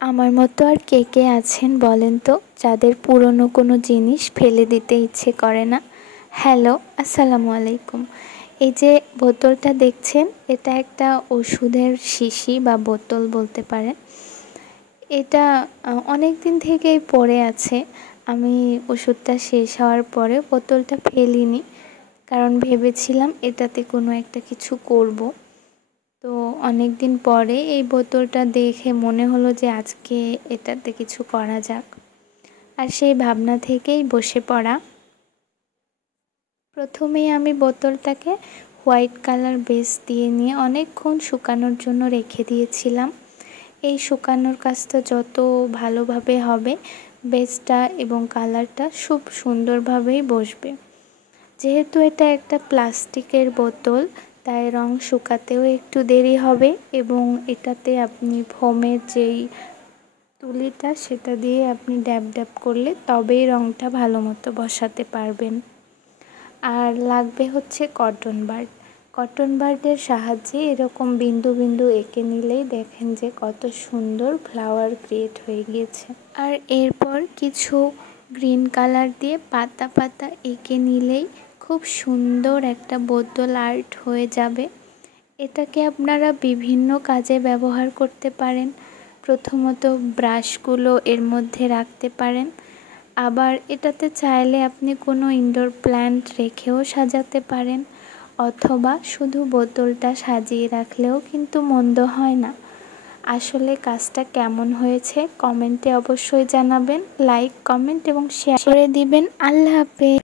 আমার মতো আর কে কে আছেন বলেন তো, যাদের পুরনো কোনো জিনিস ফেলে দিতে ইচ্ছে করে না। হ্যালো, আসসালামু আলাইকুম। এই যে বোতলটা দেখছেন, এটা একটা ওষুধের শিশি বা বোতল বলতে পারেন। এটা অনেক দিন থেকেই পড়ে আছে। আমি ওষুধটা শেষ হওয়ার পরে বোতলটা ফেলিনি, কারণ ভেবেছিলাম এটাতে কোনো একটা কিছু করব। তো অনেক দিন পরে এই বোতলটা দেখে মনে হলো যে আজকে এটাতে কিছু করা যাক, আর সেই ভাবনা থেকেই বসে পড়া। প্রথমেই আমি বোতলটাকে হোয়াইট কালার বেস দিয়ে নিয়ে অনেকক্ষণ শুকানোর জন্য রেখে দিয়েছিলাম। এই শুকানোর কাজটা যত ভালোভাবে হবে, বেসটা এবং কালারটা খুব সুন্দরভাবেই বসবে। যেহেতু এটা একটা প্লাস্টিকের বোতল, তাই রং শুকাতেও একটু দেরি হবে, এবং এটাতে আপনি ফোমের যেই তুলিটা সেটা দিয়ে আপনি ড্যাব ড্যাব করলে তবেই রংটা ভালো মতো বসাতে পারবেন। আর লাগবে হচ্ছে কটন বাড। কটন বাডের সাহায্যে এরকম বিন্দু বিন্দু এঁকে নিলেই দেখেন যে কত সুন্দর ফ্লাওয়ার ক্রিয়েট হয়ে গিয়েছে। আর এরপর কিছু গ্রিন কালার দিয়ে পাতা পাতা এঁকে নিলেই খুব সুন্দর একটা বোতল আর্ট হয়ে যাবে। এটাকে আপনারা বিভিন্ন কাজে ব্যবহার করতে পারেন। প্রথমত ব্রাশগুলো এর মধ্যে রাখতে পারেন, আবার এটাতে চাইলে আপনি কোনো ইনডোর প্ল্যান্ট রেখেও সাজাতে পারেন, অথবা শুধু বোতলটা সাজিয়ে রাখলেও কিন্তু মন্দ হয় না। আসলে কাজটা কেমন হয়েছে কমেন্টে অবশ্যই জানাবেন। লাইক, কমেন্ট এবং শেয়ার করে দিবেন। আল্লাহ হাফেজ।